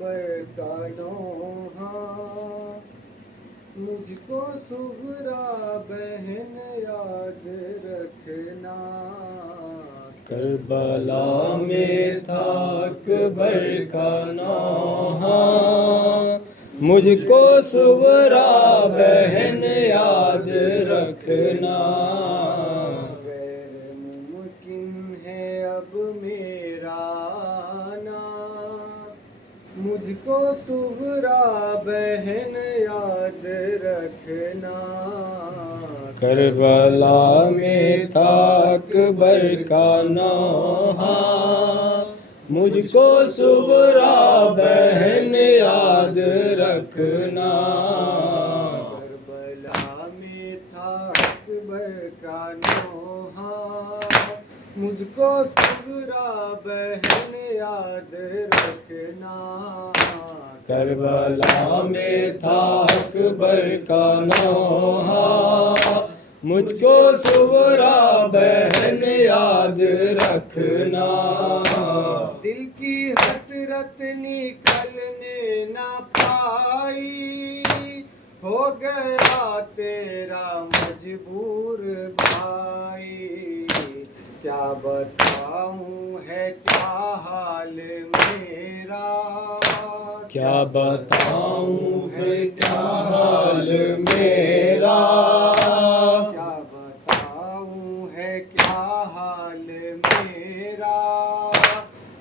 اکبر کا نوحہ مجھ کو صغرا بہن یاد رکھنا کربلا میں تھا اکبر کا نوحہ مجھ کو صغرا بہن یاد رکھنا غیر ممکن ہے اب میرا آنا مجھ کو صغرا بہن یاد رکھنا کربلا میں تھا اکبر کا نوحہ مجھ کو صغرا بہن یاد رکھنا کربلا میں تھا اکبر کا نوحہ مجھ کو صغرا بہن یاد رکھنا کربلا میں تھا اکبر کا نوحہ مجھ کو صغرا بہن یاد رکھنا دل کی حسرت نکلنے نہ پائی ہو گیا تیرا مجبور بھائی کیا بتاؤں ہے کیا حال میرا کیا بتاؤں ہے کیا حال میرا کیا بتاؤں ہے کیا حال میرا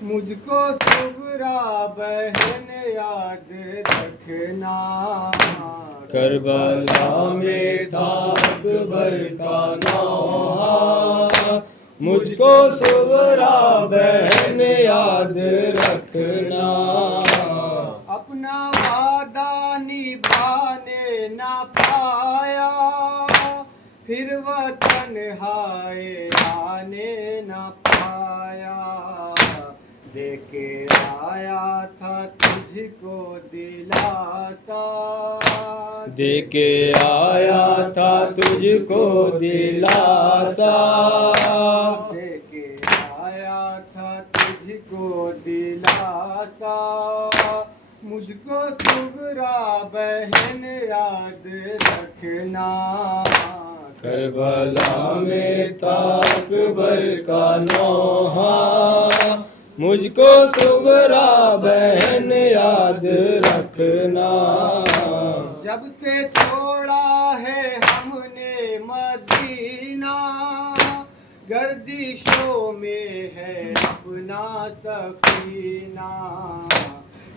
مجھ کو صغرا بہن یاد رکھنا کربلا میں تھا اکبر کا نوحہ مجھ کو صغرا بہن یاد رکھنا اپنا وعدہ نبھانے نہ پایا پھر وطن ہائے آنے نہ پایا دے کے آیا تھا تجھ کو دلاسا دے کے آیا تھا تجھ کو دلاسا دے کے آیا تھا تجھ کو دلاسا مجھ کو صغرا بہن یاد رکھنا کربلا میں تھا اکبر کا نوحہ مجھ کو صغرا بہن یاد رکھنا جب سے چھوڑا ہے ہم نے مدینہ گردشوں میں ہے اپنا سفینہ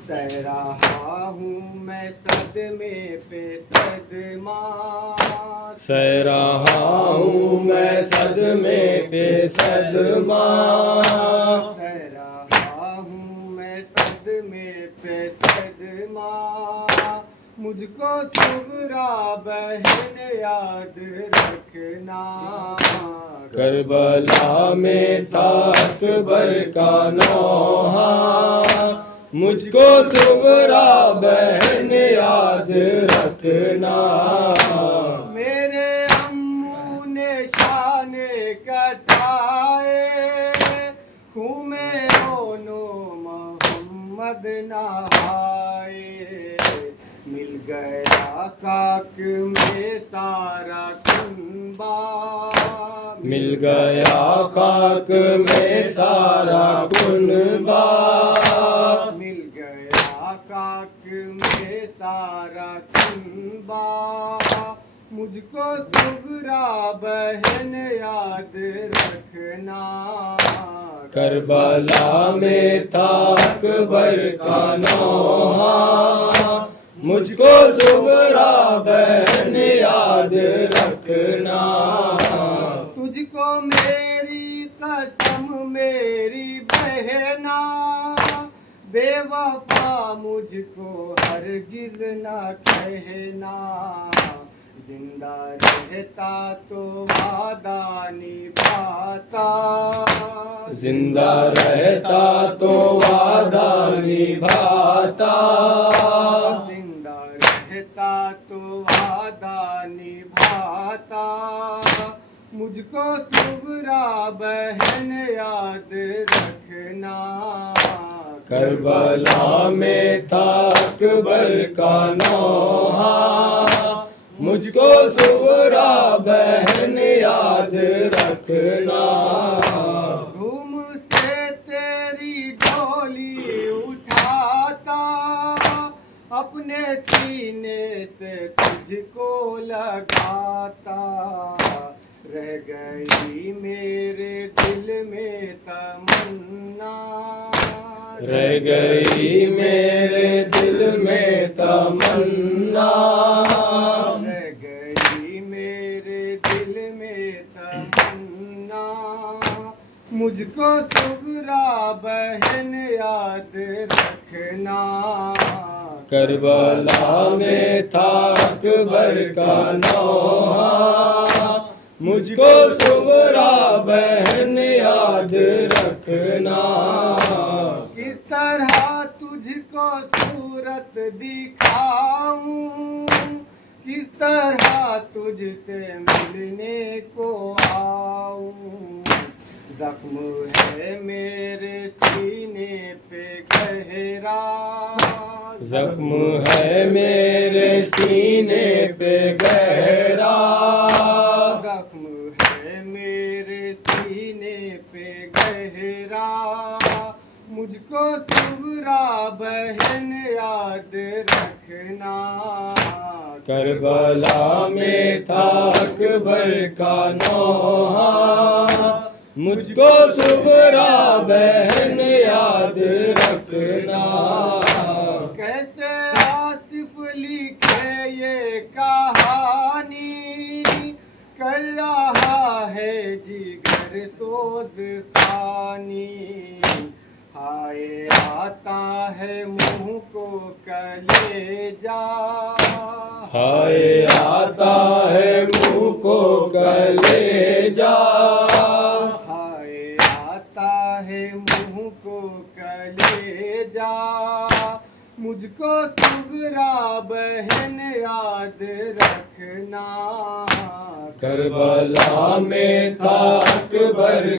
سہ رہا ہوں میں صدمے پہ صدمہ سہ رہا ہوں میں صدمے پہ صدمہ سہ رہا ہوں میں صدمے پہ صدمہ مجھ کو صغرا بہن یاد رکھنا کربلا میں تھا اکبر کا نوحہ مجھ کو صغرا بہن یاد رکھنا میرے امو نے شان کٹائے خون میں دونوں محمد نہائے مل گیا خاک میں سارا کنبہ مل گیا خاک میں سارا کنبہ مل گیا خاک میں سارا کنبہ مجھ کو صغرا بہن یاد رکھنا کربلا میں تھا اکبر کا نوحہ مجھ کو صغرا بہن یاد رکھنا تجھ کو میری قسم میری بہنا بے وفا مجھ کو ہرگز نہ کہنا زندہ رہتا تو وعدہ نبھاتا زندہ رہتا تو وعدہ نبھاتا زندہ رہتا تو وعدہ نبھاتا مجھ کو صغرا بہن یاد رکھنا کربلا میں تھا اکبر کا نوحہ، مجھ کو صغرا بہن یاد رکھنا۔ دھوم سے تیری ڈولی اٹھاتا، اپنے سینے سے تجھ کو لگاتا، رہ گئی میرے دل میں تمنا، رہ گئی میرے دل میں تمنا، رہ گئی میرے دل میں تمنا، مجھ کو صغرا بہن یاد رکھنا۔ کربلا میں تھا اکبر کا نوحہ، مجھ کو صغرا بہن یاد رکھنا۔ کس طرح تجھ کو صورت دکھاؤں، کس طرح تجھ سے ملنے کو آؤں، زخم ہے میرے سینے پہ گہرا، زخم ہے میرے سینے پہ گہرا، زخم ہے میرے سینے پہ گہرا، مجھ کو صغرا بہن یاد رکھنا۔ کربلا میں تھا اکبر کا نوحہ، مجھ کو صغرا بہن یاد رکھنا۔ کیسے آصف لکھے یہ کہانی، کر رہا ہے جگر سوز خانی، ہائے آتا ہے منہ کو کلیجا، ہائے آتا ہے منہ کو کلیجا، ہائے آتا ہے منہ کو کلیجا، مجھ کو صغرا بہن یاد رکھنا۔ کربلا میں تھا اکبر